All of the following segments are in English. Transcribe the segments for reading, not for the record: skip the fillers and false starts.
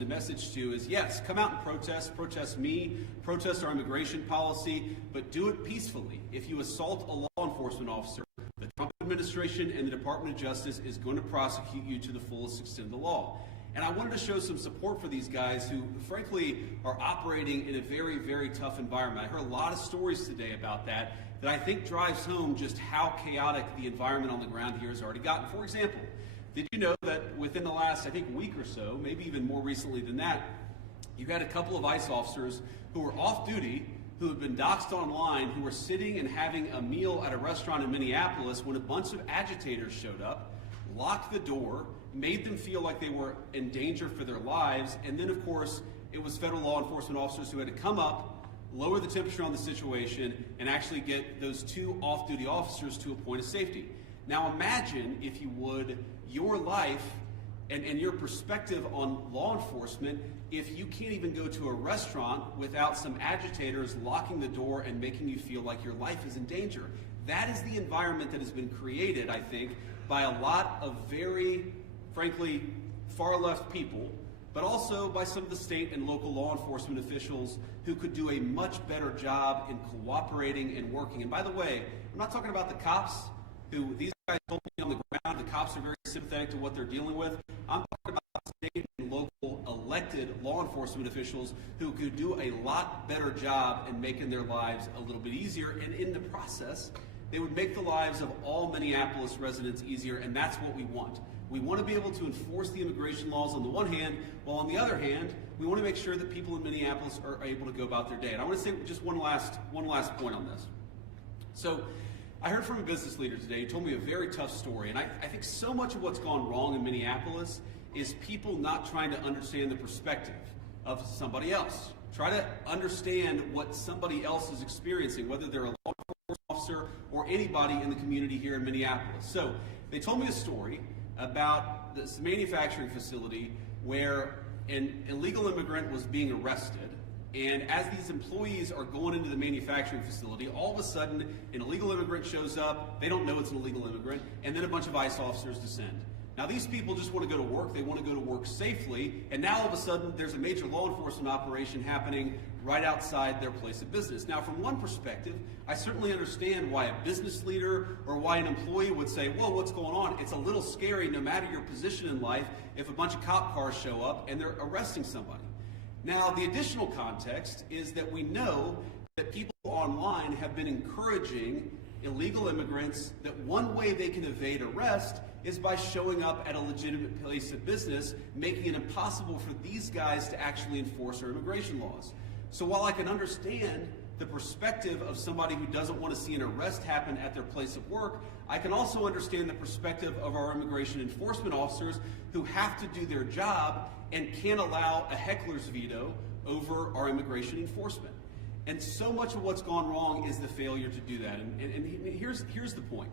the message to is, yes, come out and protest me, protest our immigration policy, but do it peacefully. If you assault a law enforcement officer, the Trump administration and the Department of Justice is going to prosecute you to the fullest extent of the law. And I wanted to show some support for these guys who, frankly, are operating in a very, very tough environment. I heard a lot of stories today about that I think drives home just how chaotic the environment on the ground here has already gotten. For example, did you know that within the last, I think, week or so, maybe even more recently than that, you had a couple of ICE officers who were off duty, who had been doxxed online, who were sitting and having a meal at a restaurant in Minneapolis when a bunch of agitators showed up, locked the door, made them feel like they were in danger for their lives, and then, of course, it was federal law enforcement officers who had to come up, lower the temperature on the situation, and actually get those two off-duty officers to a point of safety. Now imagine, if you would, your life and your perspective on law enforcement if you can't even go to a restaurant without some agitators locking the door and making you feel like your life is in danger. That is the environment that has been created, I think, by a lot of very, frankly, far-left people, but also by some of the state and local law enforcement officials who could do a much better job in cooperating and working. And by the way, I'm not talking about the cops who these guys told me on the ground. The cops are very sympathetic to what they're dealing with. I'm talking about state and local elected law enforcement officials who could do a lot better job in making their lives a little bit easier, and in the process, they would make the lives of all Minneapolis residents easier, and that's what we want. We want to be able to enforce the immigration laws on the one hand, while on the other hand, we want to make sure that people in Minneapolis are able to go about their day. And I want to say just one last point on this. So I heard from a business leader today. He told me a very tough story, and I think so much of what's gone wrong in Minneapolis is people not trying to understand the perspective of somebody else. Try to understand what somebody else is experiencing, whether they're a law enforcement officer or anybody in the community here in Minneapolis. So they told me a story about this manufacturing facility where an illegal immigrant was being arrested. And as these employees are going into the manufacturing facility, all of a sudden an illegal immigrant shows up, they don't know it's an illegal immigrant, and then a bunch of ICE officers descend. Now these people just want to go to work, they want to go to work safely, and now all of a sudden there's a major law enforcement operation happening right outside their place of business. Now from one perspective, I certainly understand why a business leader or why an employee would say, whoa, what's going on? It's a little scary no matter your position in life if a bunch of cop cars show up and they're arresting somebody. Now, the additional context is that we know that people online have been encouraging illegal immigrants that one way they can evade arrest is by showing up at a legitimate place of business, making it impossible for these guys to actually enforce our immigration laws. So while I can understand the perspective of somebody who doesn't want to see an arrest happen at their place of work, I can also understand the perspective of our immigration enforcement officers who have to do their job and can't allow a heckler's veto over our immigration enforcement. And so much of what's gone wrong is the failure to do that. And here's the point.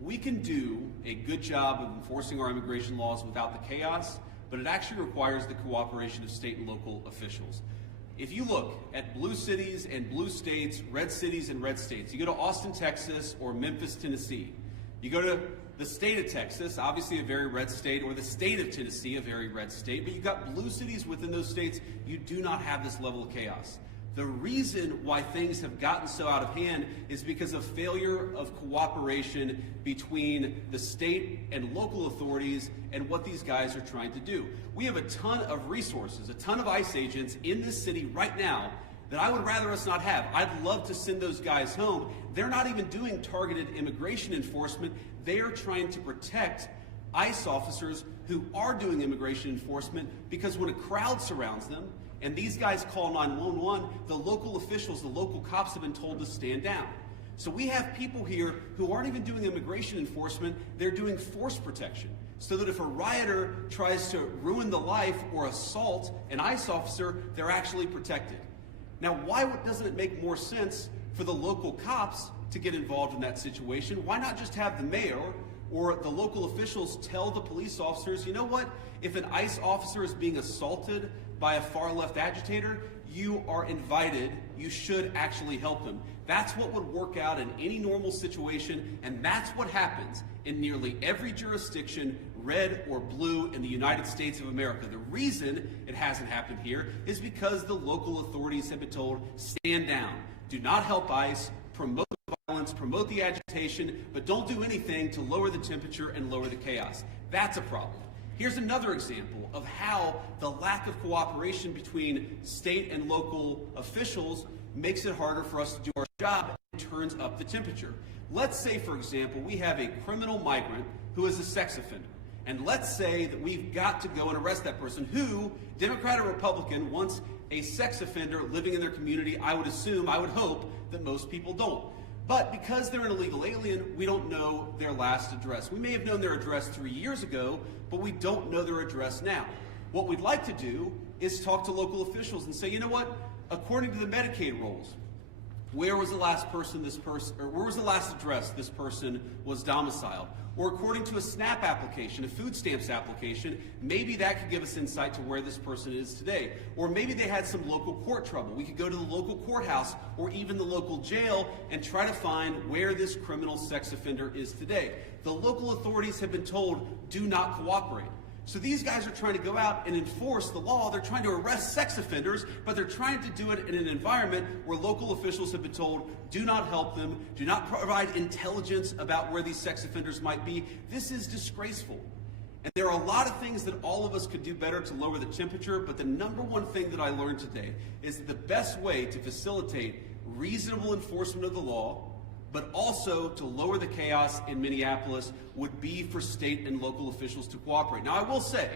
We can do a good job of enforcing our immigration laws without the chaos, but it actually requires the cooperation of state and local officials. If you look at blue cities and blue states, red cities and red states, you go to Austin, Texas, or Memphis, Tennessee. You go to the state of Texas, obviously a very red state, or the state of Tennessee, a very red state, but you've got blue cities within those states, you do not have this level of chaos. The reason why things have gotten so out of hand is because of failure of cooperation between the state and local authorities and what these guys are trying to do. We have a ton of resources, a ton of ICE agents in this city right now that I would rather us not have. I'd love to send those guys home. They're not even doing targeted immigration enforcement. They are trying to protect ICE officers who are doing immigration enforcement, because when a crowd surrounds them and these guys call 911, the local officials, the local cops have been told to stand down. So we have people here who aren't even doing immigration enforcement, they're doing force protection. So that if a rioter tries to ruin the life or assault an ICE officer, they're actually protected. Now, why doesn't it make more sense for the local cops to get involved in that situation? Why not just have the mayor or the local officials tell the police officers, you know what, if an ICE officer is being assaulted by a far-left agitator, you are invited, you should actually help him. That's what would work out in any normal situation, and that's what happens in nearly every jurisdiction red or blue in the United States of America. The reason it hasn't happened here is because the local authorities have been told, stand down, do not help ICE, promote the violence, promote the agitation, but don't do anything to lower the temperature and lower the chaos. That's a problem. Here's another example of how the lack of cooperation between state and local officials makes it harder for us to do our job and turns up the temperature. Let's say, for example, we have a criminal migrant who is a sex offender. And let's say that we've got to go and arrest that person who, Democrat or Republican, wants a sex offender living in their community. I would assume, I would hope that most people don't. But because they're an illegal alien, we don't know their last address. We may have known their address 3 years ago, but we don't know their address now. What we'd like to do is talk to local officials and say, you know what, according to the Medicaid rules, where was the last address this person was domiciled? Or according to a SNAP application, a food stamps application, maybe that could give us insight to where this person is today. Or maybe they had some local court trouble. We could go to the local courthouse or even the local jail and try to find where this criminal sex offender is today. The local authorities have been told, do not cooperate. So these guys are trying to go out and enforce the law. They're trying to arrest sex offenders, but they're trying to do it in an environment where local officials have been told, do not help them, do not provide intelligence about where these sex offenders might be. This is disgraceful. And there are a lot of things that all of us could do better to lower the temperature, but the number one thing that I learned today is that the best way to facilitate reasonable enforcement of the law, but also to lower the chaos in Minneapolis, would be for state and local officials to cooperate. Now, I will say,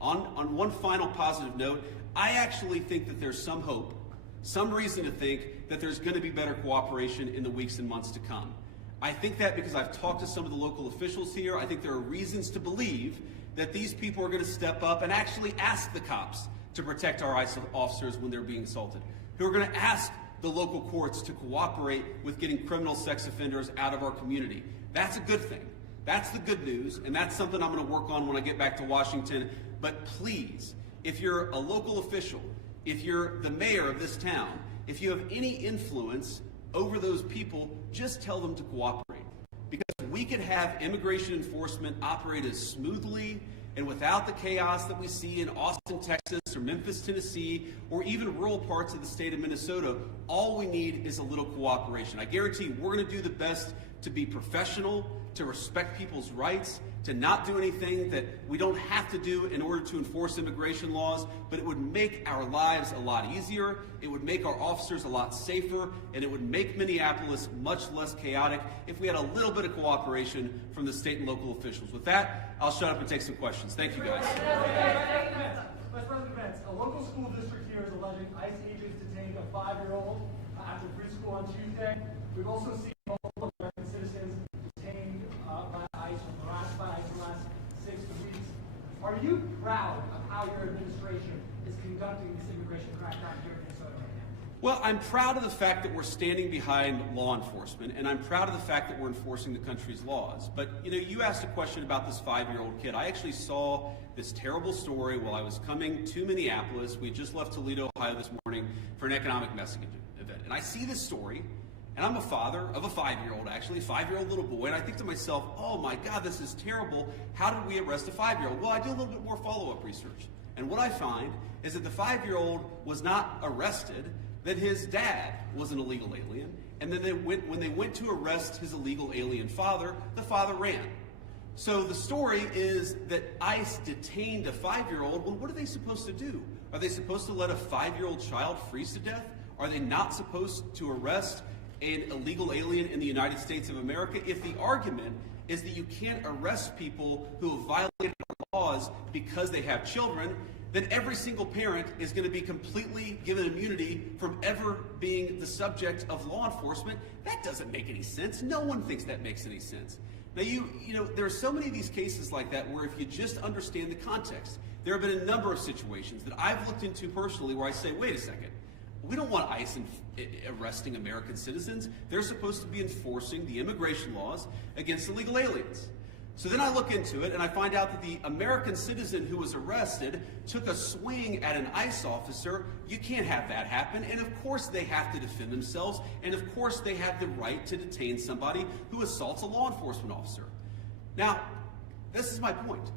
on one final positive note, I actually think that there's some hope, some reason to think that there's going to be better cooperation in the weeks and months to come. I think that because I've talked to some of the local officials here. I think there are reasons to believe that these people are going to step up and actually ask the cops to protect our ICE officers when they're being assaulted, who are going to ask the local courts to cooperate with getting criminal sex offenders out of our community. That's a good thing. That's the good news, and that's something I'm going to work on when I get back to Washington. But please, if you're a local official, if you're the mayor of this town, if you have any influence over those people, just tell them to cooperate. Because we could have immigration enforcement operate as smoothly and without the chaos that we see in Austin, Texas, or Memphis, Tennessee, or even rural parts of the state of Minnesota. All we need is a little cooperation. I guarantee you, we're going to do the best to be professional, to respect people's rights, to not do anything that we don't have to do in order to enforce immigration laws, but it would make our lives a lot easier, it would make our officers a lot safer, and it would make Minneapolis much less chaotic if we had a little bit of cooperation from the state and local officials. With that, I'll shut up and take some questions. Thank you, guys. Vice President Vance, a local school district here is alleging ICE agents detained a 5-year-old after preschool on Tuesday. We've also seen multiple American citizens detained by ICE or harassed by ICE in the last 6 weeks. Are you proud of how your administration is conducting this immigration crackdown here in Minnesota right now? Well, I'm proud of the fact that we're standing behind law enforcement, and I'm proud of the fact that we're enforcing the country's laws. But, you know, you asked a question about this 5-year-old kid. I actually saw this terrible story while I was coming to Minneapolis. We just left Toledo, Ohio this morning for an economic messaging event. And I see this story, and I'm a father of a 5-year-old, actually, a 5-year-old little boy, and I think to myself, oh my God, this is terrible. How did we arrest a 5-year-old? Well, I do a little bit more follow-up research. And what I find is that the 5-year-old was not arrested, that his dad was an illegal alien, and then when they went to arrest his illegal alien father, the father ran. So the story is that ICE detained a 5-year-old. Well, what are they supposed to do? Are they supposed to let a 5-year-old child freeze to death? Are they not supposed to arrest an illegal alien in the United States of America? If the argument is that you can't arrest people who have violated our laws because they have children, then every single parent is going to be completely given immunity from ever being the subject of law enforcement. That doesn't make any sense. No one thinks that makes any sense. Now, you know, there are so many of these cases like that where if you just understand the context, there have been a number of situations that I've looked into personally where I say, wait a second, we don't want ICE arresting American citizens. They're supposed to be enforcing the immigration laws against illegal aliens. So then I look into it and I find out that the American citizen who was arrested took a swing at an ICE officer. You can't have that happen. And of course they have to defend themselves. And of course they have the right to detain somebody who assaults a law enforcement officer. Now, This is my point.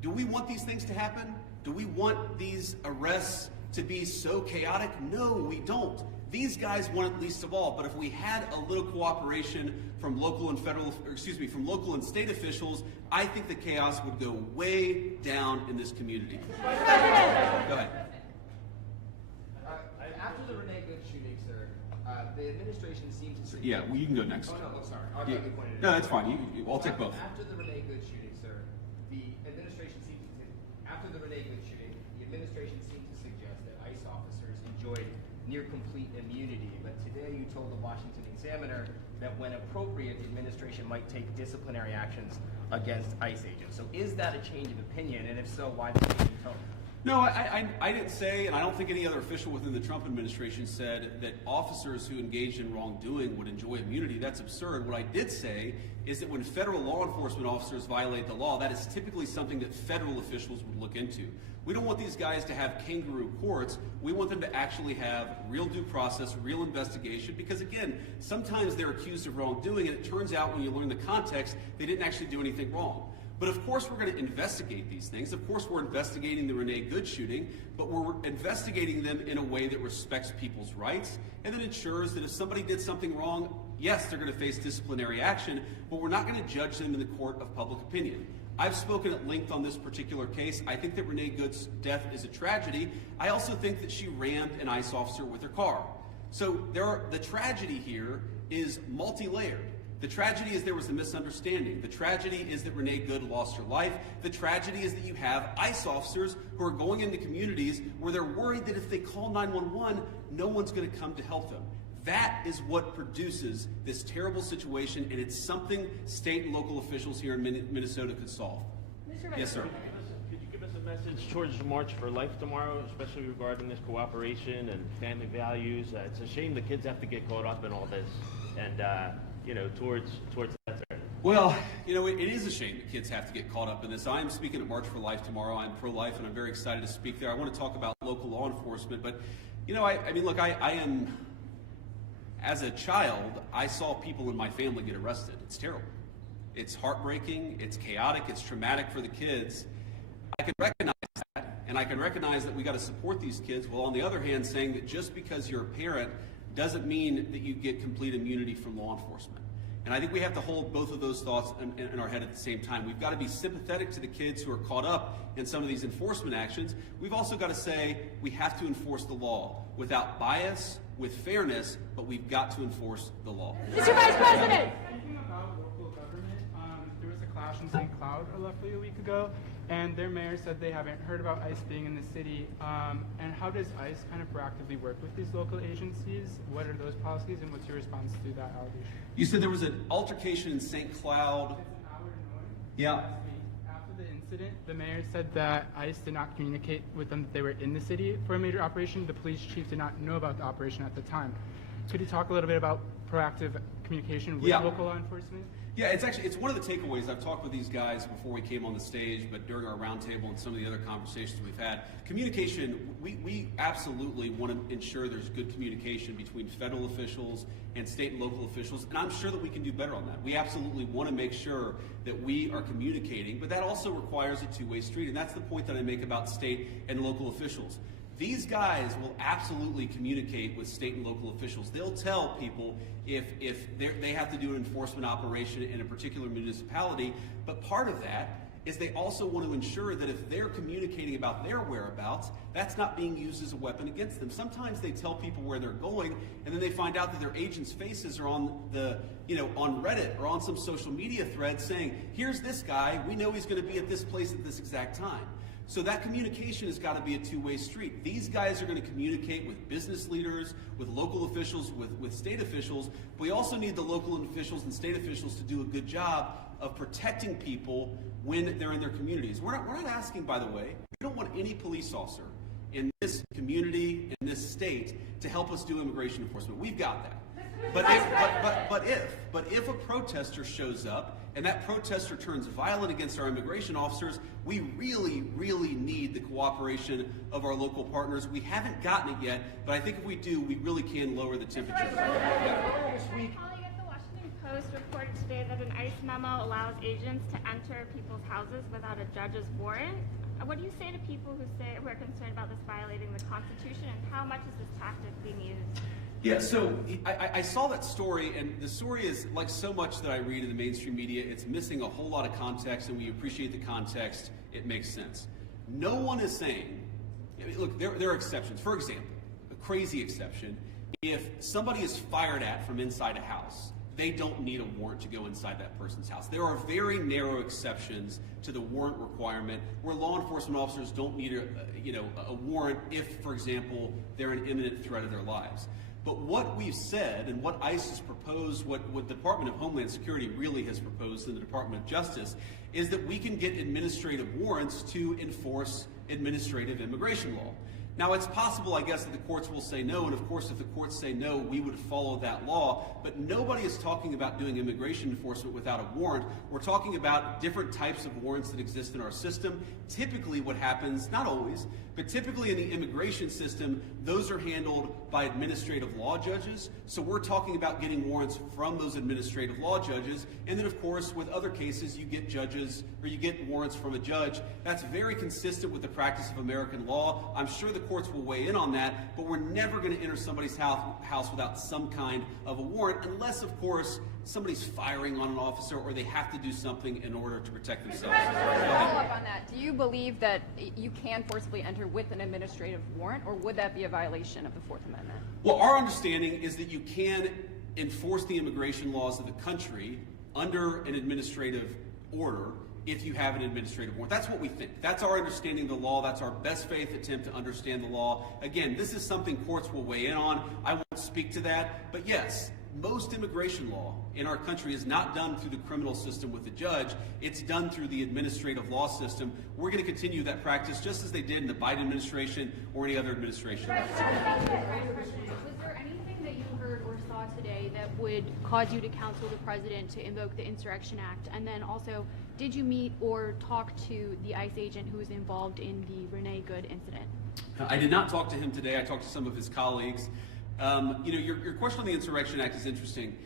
Do we want these things to happen? Do we want these arrests to be so chaotic? No, we don't. These guys want it least of all, but if we had a little cooperation from local and from local and state officials, I think the chaos would go way down in this community. Go ahead. After the Renee Good shooting, sir, the administration seemed to suggest... Yeah, well, you can go next. Oh, no, I'm sorry. I'll get you pointed No, that's fine. I'll take both. After the Renee Good shooting, sir, the administration seemed to... After the Renee Good shooting, the administration seemed to suggest that ICE officers enjoyed near complete immunity. But today you told the Washington Examiner that when appropriate, the administration might take disciplinary actions against ICE agents. So is that a change of opinion? And if so, why the change in tone? No, I didn't say, and I don't think any other official within the Trump administration said that officers who engaged in wrongdoing would enjoy immunity. That's absurd. What I did say is that when federal law enforcement officers violate the law, that is typically something that federal officials would look into. We don't want these guys to have kangaroo courts. We want them to actually have real due process, real investigation, because again, sometimes they're accused of wrongdoing, and it turns out when you learn the context, they didn't actually do anything wrong. But of course we're going to investigate these things. Of course we're investigating the Renee Good shooting, but we're investigating them in a way that respects people's rights and that ensures that if somebody did something wrong, yes, they're going to face disciplinary action, but we're not going to judge them in the court of public opinion. I've spoken at length on this particular case. I think that Renee Good's death is a tragedy. I also think that she rammed an ICE officer with her car. So the tragedy here is multi-layered. The tragedy is there was a misunderstanding. The tragedy is that Renee Good lost her life. The tragedy is that you have ICE officers who are going into communities where they're worried that if they call 911, no one's going to come to help them. That is what produces this terrible situation, and it's something state and local officials here in Minnesota could solve. Yes, sir. Could you give us a message towards the March for Life tomorrow, especially regarding this cooperation and family values? It's a shame the kids have to get caught up in all this, and towards that. Well, it is a shame that kids have to get caught up in this. I'm speaking at March for Life tomorrow. I'm pro-life, and I'm very excited to speak there. I want to talk about local law enforcement, but I am. As a child, I saw people in my family get arrested. It's terrible. It's heartbreaking, it's chaotic, it's traumatic for the kids. I can recognize that, and I can recognize that we got to support these kids, while on the other hand saying that just because you're a parent doesn't mean that you get complete immunity from law enforcement. And I think we have to hold both of those thoughts in our head at the same time. We've got to be sympathetic to the kids who are caught up in some of these enforcement actions. We've also got to say we have to enforce the law without bias, with fairness, but we've got to enforce the law. Mr. Vice President! Thinking about local government, there was a clash in St. Cloud roughly a week ago, and their mayor said they haven't heard about ICE being in the city. And how does ICE kind of proactively work with these local agencies? What are those policies, and what's your response to that allegation? You said there was an altercation in St. Cloud. It's an hour in North. Yeah. Last week. After the incident, the mayor said that ICE did not communicate with them that they were in the city for a major operation. The police chief did not know about the operation at the time. Could you talk a little bit about proactive communication with local law enforcement? Yeah, it's one of the takeaways. I've talked with these guys before we came on the stage, but during our roundtable and some of the other conversations we've had. Communication, we absolutely want to ensure there's good communication between federal officials and state and local officials, and I'm sure that we can do better on that. We absolutely want to make sure that we are communicating, but that also requires a two-way street, and that's the point that I make about state and local officials. These guys will absolutely communicate with state and local officials. They'll tell people if they have to do an enforcement operation in a particular municipality, but part of that is they also want to ensure that if they're communicating about their whereabouts, that's not being used as a weapon against them. Sometimes they tell people where they're going, and then they find out that their agents' faces are on on Reddit or on some social media thread saying, here's this guy, we know he's going to be at this place at this exact time. So that communication has got to be a two-way street. These guys are going to communicate with business leaders, with local officials, with state officials. But we also need the local officials and state officials to do a good job of protecting people when they're in their communities. We're not asking, by the way, we don't want any police officer in this community, in this state, to help us do immigration enforcement. We've got that. But if a protester shows up and that protester turns violent against our immigration officers, we really, really need the cooperation of our local partners. We haven't gotten it yet, but I think if we do, we really can lower the temperature. This week, calling at the Washington Post reported today that an ICE memo allows agents to enter people's houses without a judge's warrant. What do you say to people who are concerned about this violating the Constitution, and how much is this tactic being used? Yeah, so I saw that story, and the story is like so much that I read in the mainstream media. It's missing a whole lot of context, and we appreciate the context. It makes sense. No one is saying, look, there are exceptions. For example, a crazy exception, if somebody is fired at from inside a house, they don't need a warrant to go inside that person's house. There are very narrow exceptions to the warrant requirement where law enforcement officers don't need a warrant if, for example, they're an imminent threat of their lives. But what we've said and what ICE has proposed, what the Department of Homeland Security really has proposed in the Department of Justice, is that we can get administrative warrants to enforce administrative immigration law. Now, it's possible, I guess, that the courts will say no, and of course, if the courts say no, we would follow that law, but nobody is talking about doing immigration enforcement without a warrant. We're talking about different types of warrants that exist in our system. Typically what happens, not always, but typically in the immigration system, those are handled by administrative law judges. So we're talking about getting warrants from those administrative law judges, and then of course, with other cases, you get judges, or you get warrants from a judge. That's very consistent with the practice of American law. I'm sure the courts will weigh in on that, but we're never going to enter somebody's house without some kind of a warrant, unless, of course, somebody's firing on an officer or they have to do something in order to protect themselves. Follow up on that. Do you believe that you can forcibly enter with an administrative warrant, or would that be a violation of the Fourth Amendment? Well, our understanding is that you can enforce the immigration laws of the country under an administrative order if you have an administrative warrant. That's what we think. That's our understanding of the law. That's our best faith attempt to understand the law. Again, this is something courts will weigh in on. I won't speak to that. But yes, most immigration law in our country is not done through the criminal system with the judge. It's done through the administrative law system. We're going to continue that practice just as they did in the Biden administration or any other administration. Was there anything that you heard or saw today that would cause you to counsel the president to invoke the Insurrection Act? And then also, did you meet or talk to the ICE agent who was involved in the Renee Good incident? I did not talk to him today. I talked to some of his colleagues. Your question on the Insurrection Act is interesting.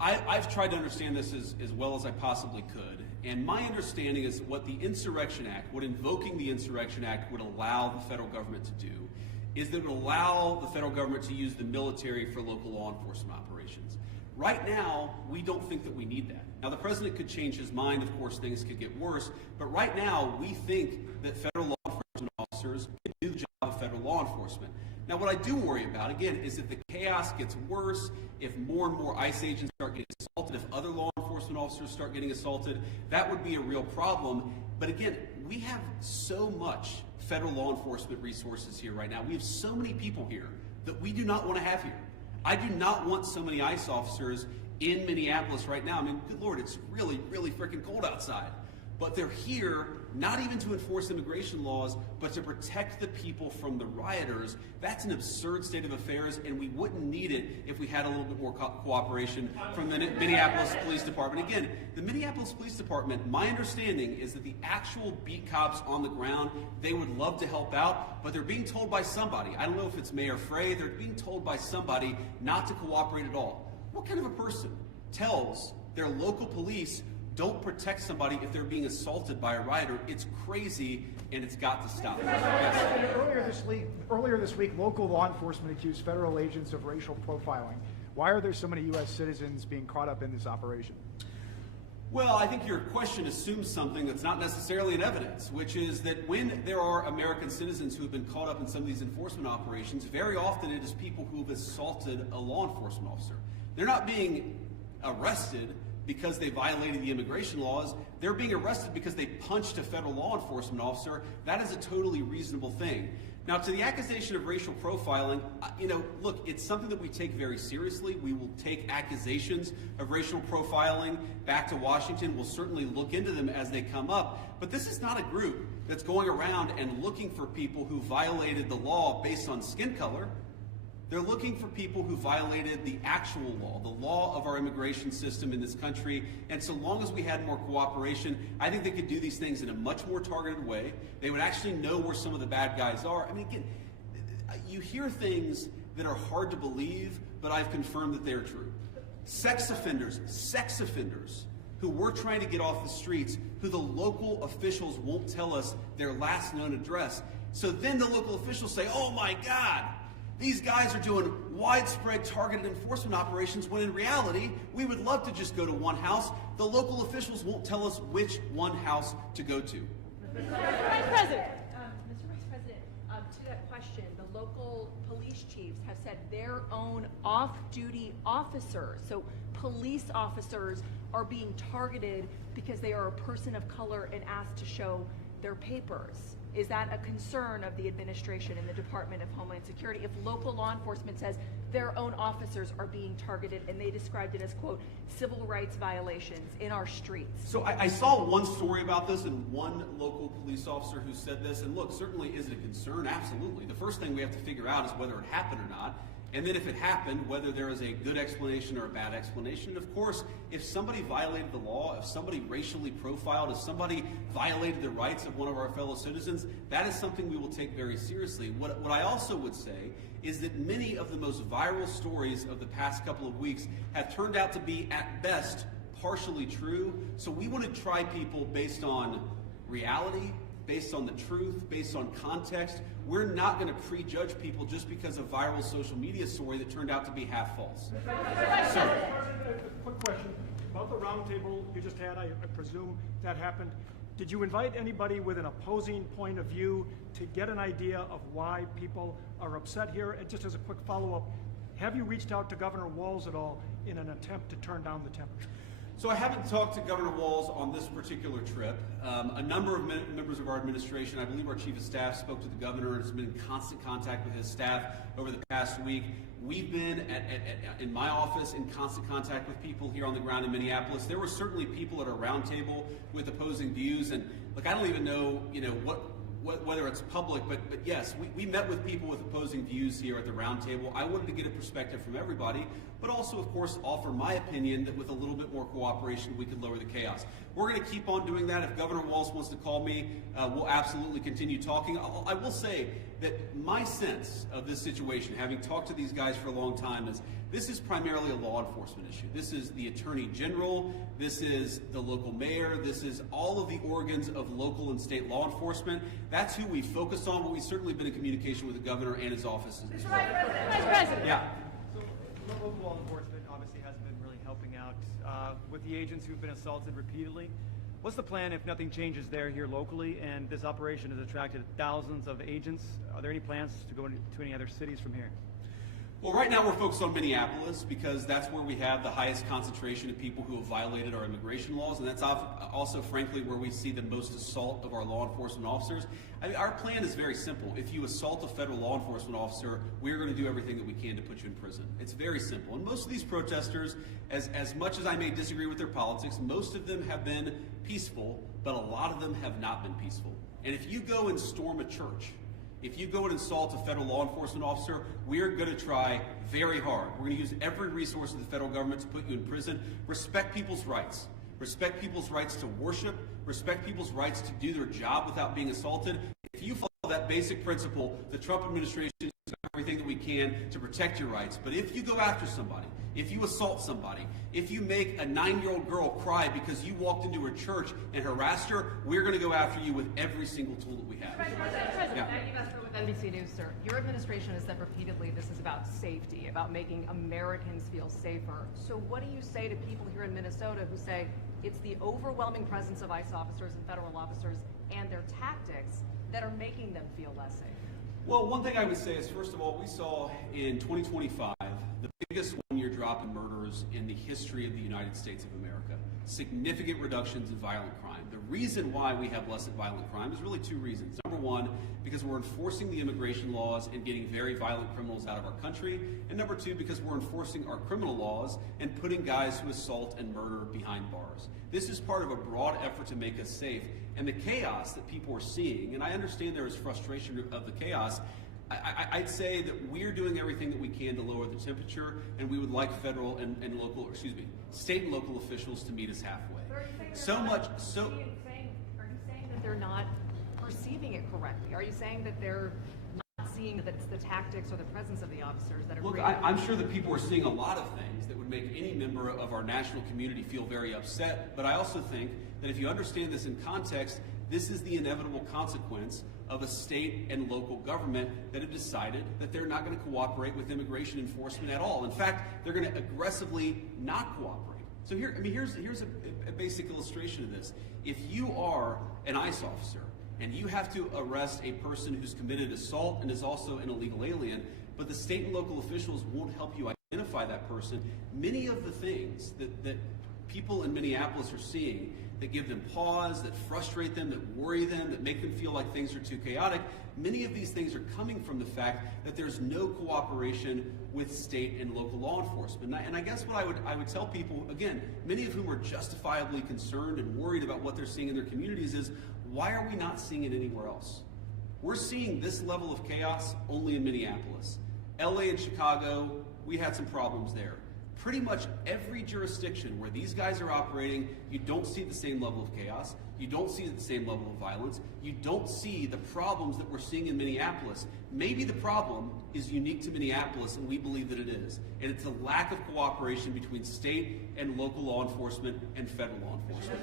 I've tried to understand this as well as I possibly could. And my understanding is what the Insurrection Act, what invoking the Insurrection Act would allow the federal government to do, is that it would allow the federal government to use the military for local law enforcement operations. Right now, we don't think that we need that. Now, the president could change his mind. Of course, things could get worse. But right now, we think that federal law enforcement officers can do the job of federal law enforcement. Now, what I do worry about, again, is if the chaos gets worse, if more and more ICE agents start getting assaulted, if other law enforcement officers start getting assaulted, that would be a real problem. But again, we have so much federal law enforcement resources here right now. We have so many people here that we do not want to have here. I do not want so many ICE officers in Minneapolis right now. I mean, good Lord, it's really, really freaking cold outside. But they're here not even to enforce immigration laws, but to protect the people from the rioters. That's an absurd state of affairs, and we wouldn't need it if we had a little bit more cooperation from the Minneapolis Police Department. Again, the Minneapolis Police Department, my understanding is that the actual beat cops on the ground, they would love to help out, but they're being told by somebody, I don't know if it's Mayor Frey, they're being told by somebody not to cooperate at all. What kind of a person tells their local police don't protect somebody if they're being assaulted by a rioter? It's crazy, and it's got to stop. Earlier this week, local law enforcement accused federal agents of racial profiling. Why are there so many U.S. citizens being caught up in this operation? Well, I think your question assumes something that's not necessarily in evidence, which is that when there are American citizens who have been caught up in some of these enforcement operations, very often it is people who have assaulted a law enforcement officer. They're not being arrested because they violated the immigration laws. They're being arrested because they punched a federal law enforcement officer. That is a totally reasonable thing. Now, to the accusation of racial profiling, look, it's something that we take very seriously. We will take accusations of racial profiling back to Washington. We'll certainly look into them as they come up. But this is not a group that's going around and looking for people who violated the law based on skin color. They're looking for people who violated the actual law, the law of our immigration system in this country. And so long as we had more cooperation, I think they could do these things in a much more targeted way. They would actually know where some of the bad guys are. I mean, again, you hear things that are hard to believe, but I've confirmed that they're true. sex offenders who we're trying to get off the streets, who the local officials won't tell us their last known address. So then the local officials say, oh my God, these guys are doing widespread targeted enforcement operations, when in reality, we would love to just go to one house. The local officials won't tell us which one house to go to. Mr. Vice President, to that question, the local police chiefs have said their own off-duty officers, so police officers, are being targeted because they are a person of color and asked to show their papers. Is that a concern of the administration and the Department of Homeland Security if local law enforcement says their own officers are being targeted, and they described it as, quote, civil rights violations in our streets? So I saw one story about this and one local police officer who said this, and look, certainly is it a concern? Absolutely. The first thing we have to figure out is whether it happened or not, and then if it happened, whether there is a good explanation or a bad explanation. And of course, if somebody violated the law, if somebody racially profiled, if somebody violated the rights of one of our fellow citizens, that is something we will take very seriously. What I also would say is that many of the most viral stories of the past couple of weeks have turned out to be, at best, partially true. So we want to try people based on reality, based on the truth, based on context. We're not going to prejudge people just because of a viral social media story that turned out to be half false. Sir. Quick question. About the roundtable you just had, I presume that happened. Did you invite anybody with an opposing point of view to get an idea of why people are upset here? And just as a quick follow-up, have you reached out to Governor Walz at all in an attempt to turn down the temperature? So I haven't talked to Governor Walz on this particular trip. A number of members of our administration, I believe our chief of staff, spoke to the governor and has been in constant contact with his staff over the past week. We've been in my office in constant contact with people here on the ground in Minneapolis. There were certainly people at our roundtable with opposing views, and look, I don't even know, whether it's public, but yes, we met with people with opposing views here at the roundtable. I wanted to get a perspective from everybody, but also, of course, offer my opinion that with a little bit more cooperation, we could lower the chaos. We're going to keep on doing that. If Governor Walz wants to call me, we'll absolutely continue talking. I will say that my sense of this situation, having talked to these guys for a long time, is this is primarily a law enforcement issue. This is the Attorney General, this is the local mayor, this is all of the organs of local and state law enforcement. That's who we focus on, but we've certainly been in communication with the governor and his office as well. Vice President. Yeah. So local law enforcement obviously hasn't been really helping out with the agents who've been assaulted repeatedly. What's the plan if nothing changes there here locally, and this operation has attracted thousands of agents? Are there any plans to go to any other cities from here? Well, right now we're focused on Minneapolis because that's where we have the highest concentration of people who have violated our immigration laws, and that's also, frankly, where we see the most assault of our law enforcement officers. I mean, our plan is very simple. If you assault a federal law enforcement officer, we're going to do everything that we can to put you in prison. It's very simple. And most of these protesters, as much as I may disagree with their politics, most of them have been peaceful, but a lot of them have not been peaceful. And if you go and storm a church, if you go and assault a federal law enforcement officer, we're going to try very hard. We're going to use every resource of the federal government to put you in prison. Respect people's rights. Respect people's rights to worship. Respect people's rights to do their job without being assaulted. If you follow that basic principle, the Trump administration is doing everything that we can to protect your rights. But if you go after somebody, if you assault somebody, if you make a 9-year-old girl cry because you walked into her church and harassed her, we're going to go after you with every single tool that we have. President, with NBC News, sir. Your administration has said repeatedly this is about safety, about making Americans feel safer. So what do you say to people here in Minnesota who say it's the overwhelming presence of ICE officers and federal officers and their tactics that are making them feel less safe? Well, one thing I would say is, first of all, we saw in 2025 the biggest one-year drop in murders in the history of the United States of America. Significant reductions in violent crime. The reason why we have less violent crime is really two reasons. Number one, because we're enforcing the immigration laws and getting very violent criminals out of our country. And number two, because we're enforcing our criminal laws and putting guys who assault and murder behind bars. This is part of a broad effort to make us safe. And the chaos that people are seeing, and I understand there is frustration of the chaos, I'd say that we're doing everything that we can to lower the temperature, and we would like federal and state and local officials to meet us halfway. Are you saying that they're not perceiving it correctly? Are you saying that they're not seeing mean that it's the tactics or the presence of the officers that are Look, creating. I'm sure that people are seeing a lot of things that would make any member of our national community feel very upset, but I also think that if you understand this in context, this is the inevitable consequence of a state and local government that have decided that they're not going to cooperate with immigration enforcement at all. In fact, they're going to aggressively not cooperate. So here's a basic illustration of this. If you are an ICE officer and you have to arrest a person who's committed assault and is also an illegal alien, but the state and local officials won't help you identify that person, many of the things that people in Minneapolis are seeing that give them pause, that frustrate them, that worry them, that make them feel like things are too chaotic, many of these things are coming from the fact that there's no cooperation with state and local law enforcement. And I guess what I would tell people, again, many of whom are justifiably concerned and worried about what they're seeing in their communities, is why are we not seeing it anywhere else? We're seeing this level of chaos only in Minneapolis. LA and Chicago, we had some problems there. Pretty much every jurisdiction where these guys are operating, you don't see the same level of chaos, you don't see the same level of violence, you don't see the problems that we're seeing in Minneapolis. Maybe the problem is unique to Minneapolis, and we believe that it is. And it's a lack of cooperation between state and local law enforcement and federal law enforcement.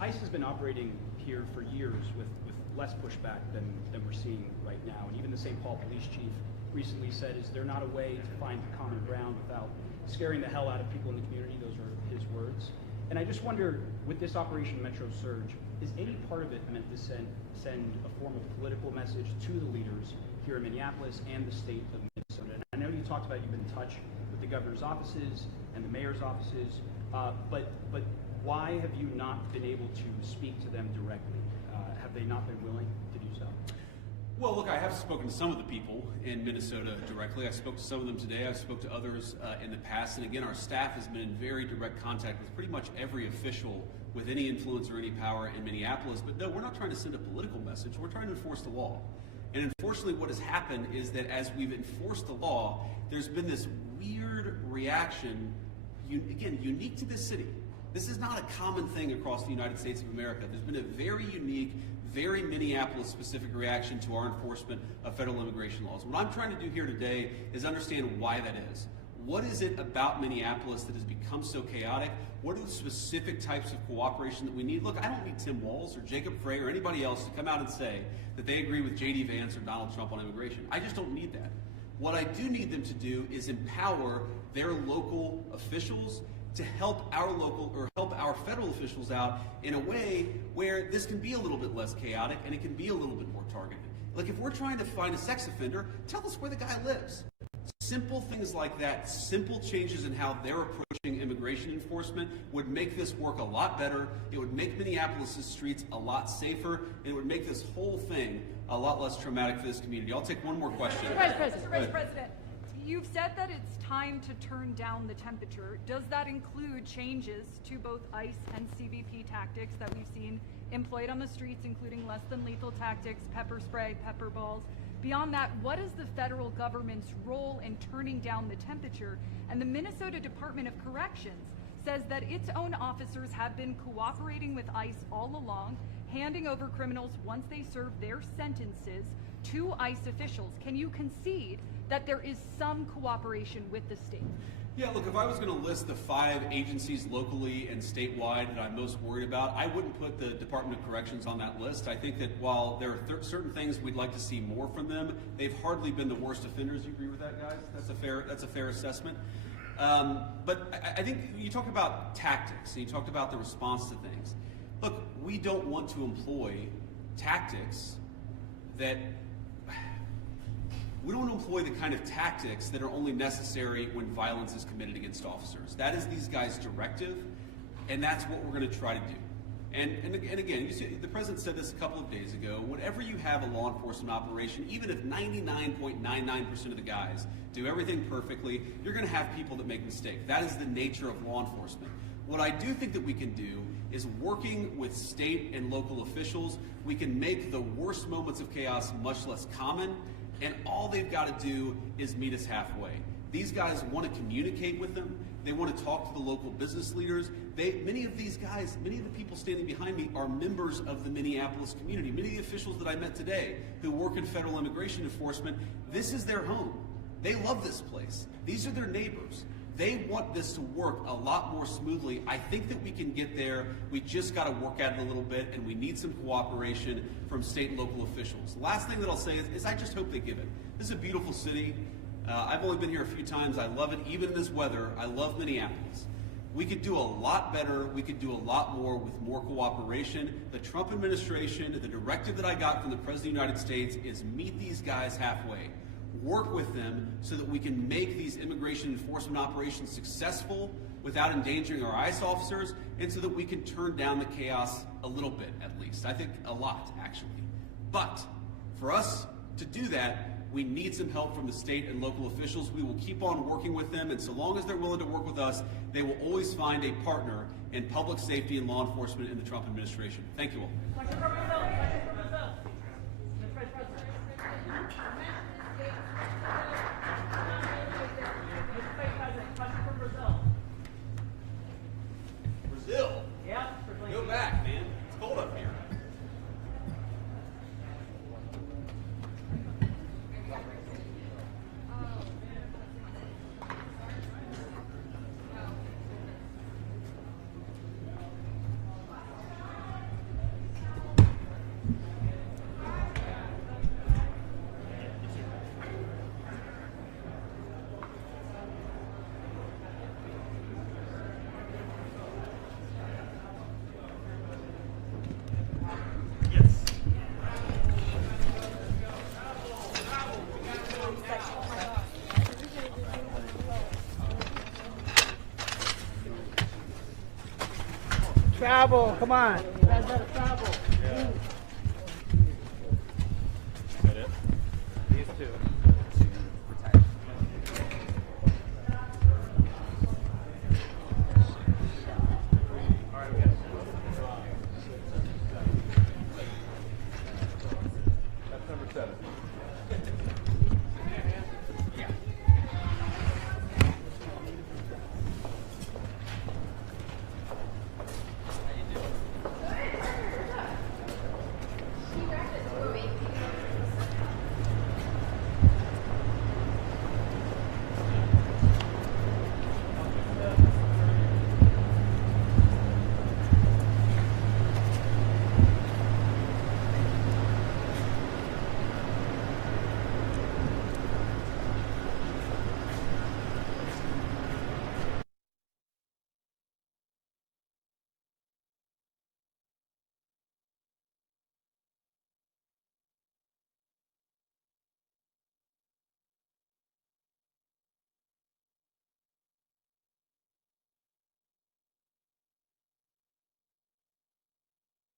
ICE has been operating here for years with less pushback than we're seeing right now. And even the St. Paul police chief recently said, is there not a way to find common ground without scaring the hell out of people in the community? Those are his words. And I just wonder, with this Operation Metro Surge, is any part of it meant to send a form of political message to the leaders here in Minneapolis and the state of Minnesota? And I know you talked about you've been in touch with the governor's offices and the mayor's offices, but why have you not been able to speak to them directly? Have they not been willing to do so? Well, look, I have spoken to some of the people in Minnesota directly. I spoke to some of them today. I've spoke to others in the past. And again, our staff has been in very direct contact with pretty much every official with any influence or any power in Minneapolis. But no, we're not trying to send a political message. We're trying to enforce the law. And unfortunately, what has happened is that as we've enforced the law, there's been this weird reaction, again, unique to this city. This is not a common thing across the United States of America. There's been a very unique, very Minneapolis-specific reaction to our enforcement of federal immigration laws. What I'm trying to do here today is understand why that is. What is it about Minneapolis that has become so chaotic? What are the specific types of cooperation that we need? Look, I don't need Tim Walz or Jacob Frey or anybody else to come out and say that they agree with JD Vance or Donald Trump on immigration. I just don't need that. What I do need them to do is empower their local officials to help our federal officials out in a way where this can be a little bit less chaotic and it can be a little bit more targeted. Like if we're trying to find a sex offender, tell us where the guy lives. Simple things like that, simple changes in how they're approaching immigration enforcement would make this work a lot better. It would make Minneapolis' streets a lot safer, and it would make this whole thing a lot less traumatic for this community. I'll take one more question. Mr. Vice President, you've said that it's time to turn down the temperature. Does that include changes to both ICE and CBP tactics that we've seen employed on the streets, including less than lethal tactics, pepper spray, pepper balls? Beyond that, what is the federal government's role in turning down the temperature? And the Minnesota Department of Corrections says that its own officers have been cooperating with ICE all along, handing over criminals once they serve their sentences to ICE officials. Can you concede that there is some cooperation with the state? Yeah, look, if I was going to list the 5 agencies locally and statewide that I'm most worried about, I wouldn't put the Department of Corrections on that list. I think that while there are certain things we'd like to see more from them, they've hardly been the worst offenders. You agree with that, guys? That's a fair assessment. But I think you talk about tactics, and you talked about the response to things. Look, we don't want to employ tactics that... We don't employ the kind of tactics that are only necessary when violence is committed against officers. That is these guys' directive, and that's what we're going to try to do. And again, you see, the president said this a couple of days ago, whenever you have a law enforcement operation, even if 99.99% of the guys do everything perfectly, you're going to have people that make mistakes. That is the nature of law enforcement. What I do think that we can do is, working with state and local officials, we can make the worst moments of chaos much less common. And all they've got to do is meet us halfway. These guys want to communicate with them. They want to talk to the local business leaders. Many of these guys, many of the people standing behind me are members of the Minneapolis community. Many of the officials that I met today who work in federal immigration enforcement, this is their home. They love this place. These are their neighbors. They want this to work a lot more smoothly. I think that we can get there. We just got to work at it a little bit, and we need some cooperation from state and local officials. Last thing that I'll say is I just hope they give it. This is a beautiful city. I've only been here a few times. I love it, even in this weather. I love Minneapolis. We could do a lot better. We could do a lot more with more cooperation. The Trump administration, the directive that I got from the President of the United States is meet these guys halfway. Work with them so that we can make these immigration enforcement operations successful without endangering our ICE officers, and so that we can turn down the chaos a little bit, at least. I think a lot, actually. But for us to do that, we need some help from the state and local officials. We will keep on working with them, and so long as they're willing to work with us, they will always find a partner in public safety and law enforcement in the Trump administration. Thank you all. Brazil? Yeah. Go back, man. It's cold up here. Travel, come on. You guys better travel. Yeah. Is that it? These two. All right, we got that's number 7.